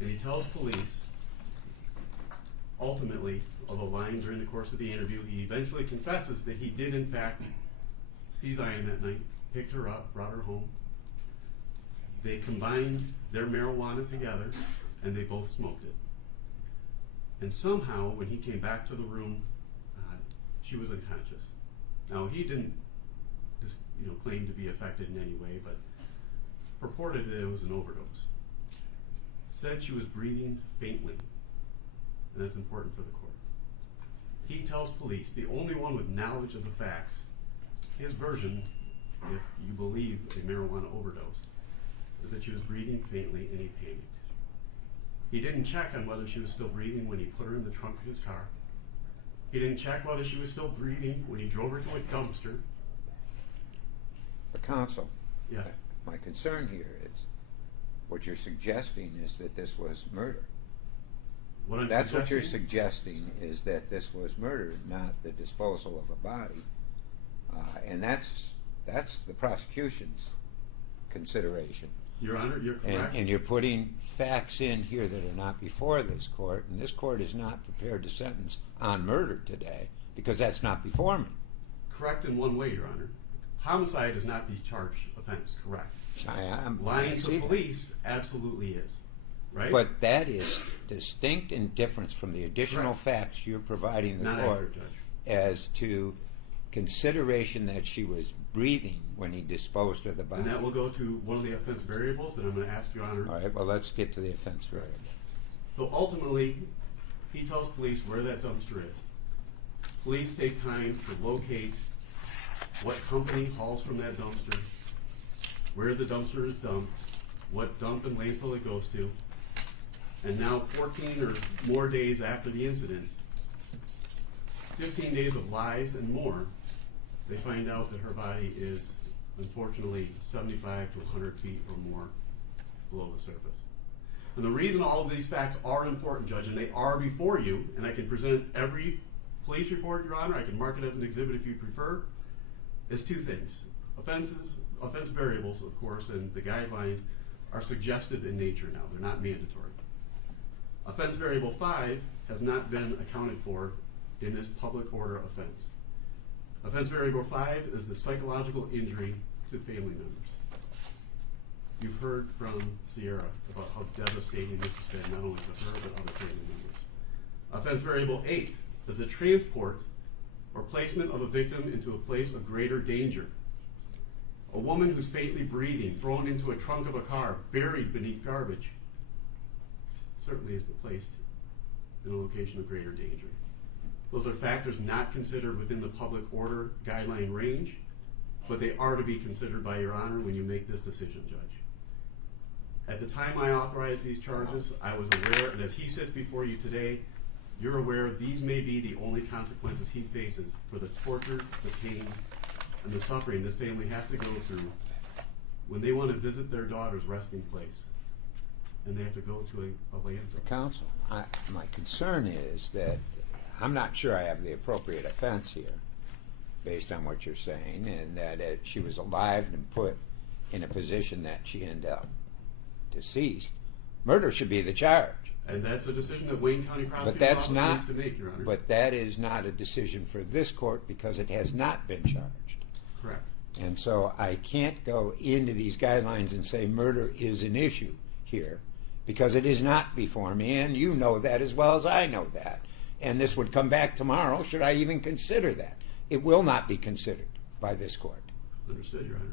And he tells police, ultimately, although lying during the course of the interview, he eventually confesses that he did in fact see Zion that night, picked her up, brought her home. They combined their marijuana together, and they both smoked it. And somehow, when he came back to the room, she was unconscious. Now, he didn't claim to be affected in any way, but purported that it was an overdose. Said she was breathing faintly, and that's important for the court. He tells police, the only one with knowledge of the facts, his version, if you believe a marijuana overdose, is that she was breathing faintly and he panicked. He didn't check on whether she was still breathing when he put her in the trunk of his car. He didn't check whether she was still breathing when he drove her to a dumpster. The counsel. Yes. My concern here is what you're suggesting is that this was murder. That's what you're suggesting is that this was murder, not the disposal of a body. And that's the prosecution's consideration. Your Honor, you're correct. And you're putting facts in here that are not before this court, and this court is not prepared to sentence on murder today because that's not before me. Correct in one way, Your Honor. Homicide is not the charged offense, correct. Lying to police absolutely is, right? But that is distinct in difference from the additional facts you're providing the court as to consideration that she was breathing when he disposed of the body. And that will go to one of the offense variables that I'm going to ask Your Honor. All right, well, let's get to the offense variable. So ultimately, he tells police where that dumpster is. Police take time to locate what company hauls from that dumpster, where the dumpster is dumped, what dump and landfill it goes to, and now 14 or more days after the incident, 15 days of lies and more, they find out that her body is, unfortunately, 75 to 100 feet or more below the surface. And the reason all of these facts are important, Judge, and they are before you, and I can present every police report, Your Honor, I can mark it as an exhibit if you prefer, is two things. Offense variables, of course, and the guidelines are suggestive in nature now. They're not mandatory. Offense variable 5 has not been accounted for in this public order offense. Offense variable 5 is the psychological injury to family members. You've heard from Sierra about how devastating this has been, not only to her, but other family members. Offense variable 8 is the transport or placement of a victim into a place of greater danger. A woman who's faintly breathing, thrown into a trunk of a car, buried beneath garbage, certainly is placed in a location of greater danger. Those are factors not considered within the public order guideline range, but they are to be considered by Your Honor when you make this decision, Judge. At the time I authorized these charges, I was aware, and as he sits before you today, you're aware these may be the only consequences he faces for the torture, the pain, and the suffering this family has to go through when they want to visit their daughter's resting place and they have to go to a landfill. Counsel, my concern is that I'm not sure I have the appropriate offense here based on what you're saying, and that she was alive and put in a position that she ended up deceased. Murder should be the charge. And that's a decision that Wayne County Prosecutor's Office needs to make, Your Honor. But that is not a decision for this court because it has not been charged. Correct. And so I can't go into these guidelines and say murder is an issue here because it is not before me, and you know that as well as I know that. And this would come back tomorrow, should I even consider that. It will not be considered by this court. Understood, Your Honor.